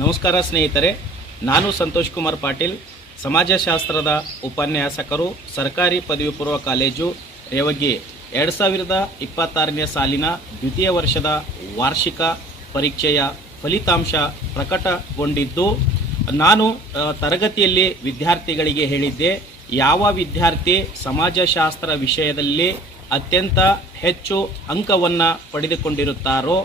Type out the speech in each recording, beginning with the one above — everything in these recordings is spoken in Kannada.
ನಮಸ್ಕಾರ ಸ್ನೇಹಿತರೆ, ನಾನು ಸಂತೋಷ್ ಕುಮಾರ್ ಪಾಟೀಲ್, ಸಮಾಜಶಾಸ್ತ್ರದ ಉಪನ್ಯಾಸಕರು, ಸರ್ಕಾರಿ ಪದವಿ ಪೂರ್ವ ಕಾಲೇಜು ರೇವಗಿ. 2026ನೇ ಸಾಲಿನ ದ್ವಿತೀಯ ವರ್ಷದ ವಾರ್ಷಿಕ ಪರೀಕ್ಷೆಯ ಫಲಿತಾಂಶ ಪ್ರಕಟಗೊಂಡಿದ್ದು, ನಾನು ತರಗತಿಯಲ್ಲಿ ವಿದ್ಯಾರ್ಥಿಗಳಿಗೆ ಹೇಳಿದ್ದೆ, ಯಾವ ವಿದ್ಯಾರ್ಥಿ ಸಮಾಜಶಾಸ್ತ್ರ ವಿಷಯದಲ್ಲಿ ಅತ್ಯಂತ ಹೆಚ್ಚು ಅಂಕವನ್ನು ಪಡೆದುಕೊಂಡಿರುತ್ತಾರೋ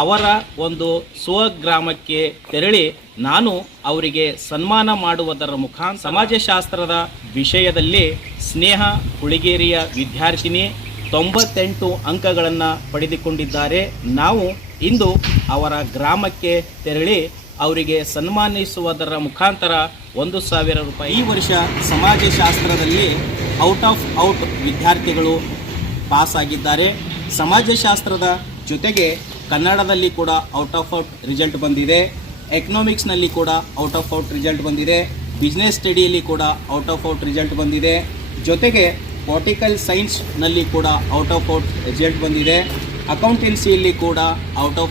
ಅವರ ಒಂದು ಸ್ವಗ್ರಾಮಕ್ಕೆ ತೆರಳಿ ನಾನು ಅವರಿಗೆ ಸನ್ಮಾನ ಮಾಡುವುದರ ಮುಖಾಂತರ ಸಮಾಜಶಾಸ್ತ್ರದ ವಿಷಯದಲ್ಲಿ ಸ್ನೇಹ ಹುಳಿಗೇರಿಯ ವಿದ್ಯಾರ್ಥಿನಿ 98 ಅಂಕಗಳನ್ನು ಪಡೆದುಕೊಂಡಿದ್ದಾರೆ. ನಾವು ಇಂದು ಅವರ ಗ್ರಾಮಕ್ಕೆ ತೆರಳಿ ಅವರಿಗೆ ಸನ್ಮಾನಿಸುವುದರ ಮುಖಾಂತರ 1,000 ರೂಪಾಯಿ. ಈ ವರ್ಷ ಸಮಾಜಶಾಸ್ತ್ರದಲ್ಲಿ ಔಟ್ ವಿದ್ಯಾರ್ಥಿಗಳು ಪಾಸ್ ಆಗಿದ್ದಾರೆ. ಸಮಾಜಶಾಸ್ತ್ರದ ಜೊತೆಗೆ ಕನ್ನಡದಲ್ಲಿ ಕೂಡ ಔಟ್ ರಿಸಲ್ಟ್ ಬಂದಿದೆ, ಎಕನಾಮಿಕ್ಸ್ನಲ್ಲಿ ಕೂಡ ಔಟ್ ರಿಸಲ್ಟ್ ಬಂದಿದೆ, ಬಿಸ್ನೆಸ್ ಸ್ಟಡಿಯಲ್ಲಿ ಕೂಡ ಔಟ್ ರಿಸಲ್ಟ್ ಬಂದಿದೆ, ಜೊತೆಗೆ ಪಾಲಿಟಿಕಲ್ ಸೈನ್ಸ್ನಲ್ಲಿ ಕೂಡ ಔಟ್ ರಿಸಲ್ಟ್ ಬಂದಿದೆ, ಅಕೌಂಟೆನ್ಸಿಯಲ್ಲಿ ಕೂಡ ಔಟ್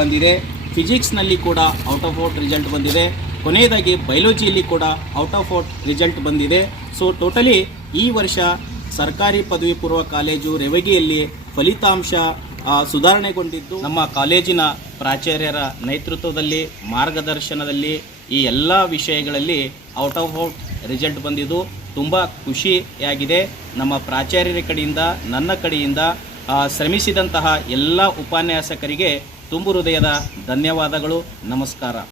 ಬಂದಿದೆ, ಫಿಸಿಕ್ಸ್ನಲ್ಲಿ ಕೂಡ ಔಟ್ ರಿಸಲ್ಟ್ ಬಂದಿದೆ, ಕೊನೆಯದಾಗಿ ಬಯಾಲಜಿಯಲ್ಲಿ ಕೂಡ ಔಟ್ ರಿಸಲ್ಟ್ ಬಂದಿದೆ. ಸೊ ಟೋಟಲಿ ಈ ವರ್ಷ ಸರ್ಕಾರಿ ಪದವಿ ಪೂರ್ವ ಕಾಲೇಜು ರೇವಗಿಯಲ್ಲಿ ಫಲಿತಾಂಶ ಸುಧಾರಣೆಗೊಂಡಿದ್ದು, ನಮ್ಮ ಕಾಲೇಜಿನ ಪ್ರಾಚಾರ್ಯರ ನೇತೃತ್ವದಲ್ಲಿ ಮಾರ್ಗದರ್ಶನದಲ್ಲಿ ಈ ಎಲ್ಲ ವಿಷಯಗಳಲ್ಲಿ ಔಟ್ ರಿಸಲ್ಟ್ ಬಂದಿದ್ದು ತುಂಬ ಖುಷಿಯಾಗಿದೆ. ನಮ್ಮ ಪ್ರಾಚಾರ್ಯರ ಕಡೆಯಿಂದ, ನನ್ನ ಕಡೆಯಿಂದ ಶ್ರಮಿಸಿದಂತಹ ಎಲ್ಲ ಉಪನ್ಯಾಸಕರಿಗೆ ತುಂಬು ಹೃದಯದ ಧನ್ಯವಾದಗಳು. ನಮಸ್ಕಾರ.